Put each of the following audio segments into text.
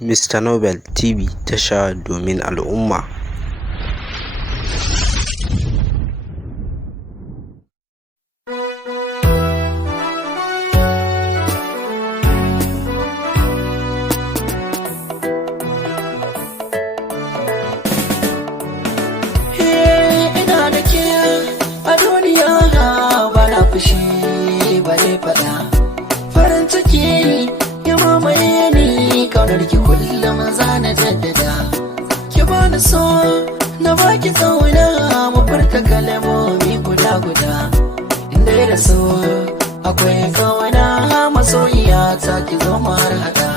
Mr. Nobel TV tasha domin al'umma. Ina da ke a duniya ba na fushi ba ne fada, farin ciki ya mamaye ni, kaunar ki kullum zana jaddada. Ki bani so na baki kauna, mu furta kalmomi guda inda da so akwai kauna, masoyiya ta ki zo mu har hada.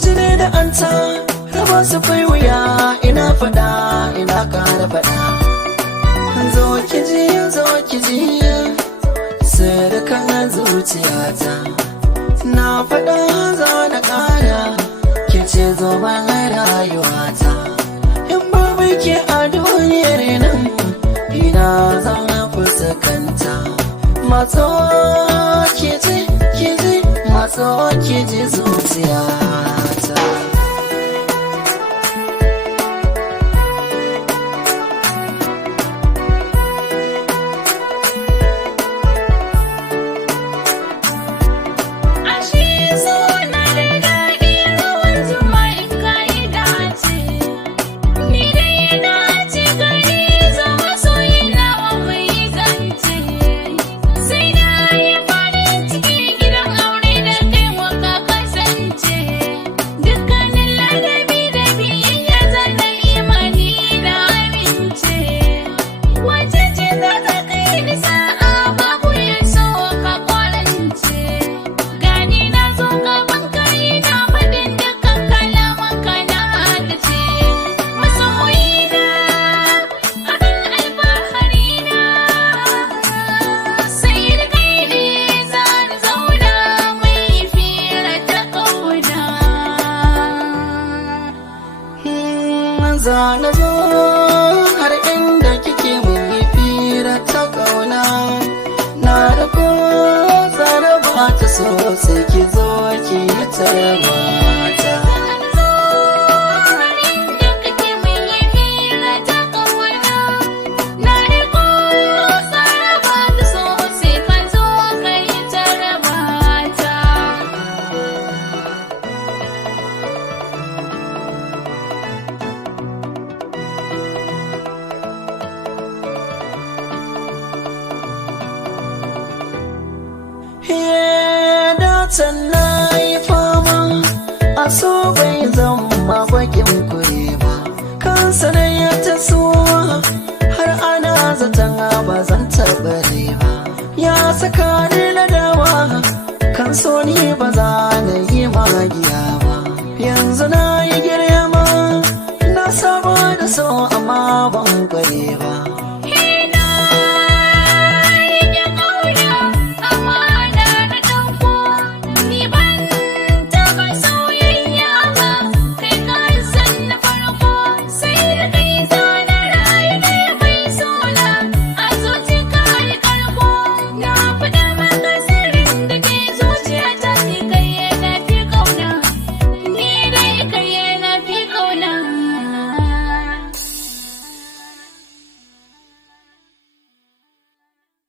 Jini da anta raba su kai wuya, ina fada ina kara fada. Zo ki ji sirkan zuciyata, na faɗa za na ƙara, ki ce zo ban rayuwata. In babu ke a duniyar nan, ina zan fuskanta. Matso ki ji matso ki ji zuciyata. Zana zo har inda kike mun yi fira ta kauna, na da ko zaraba ta so sai ki zo ki tarba ta. Datan na yi fama, a so bai zama bakin kure ba, kan sanayya ta suwa har ana zaton ba zan taɓa ba. Ya saka ni na dawa, kan so ni ba za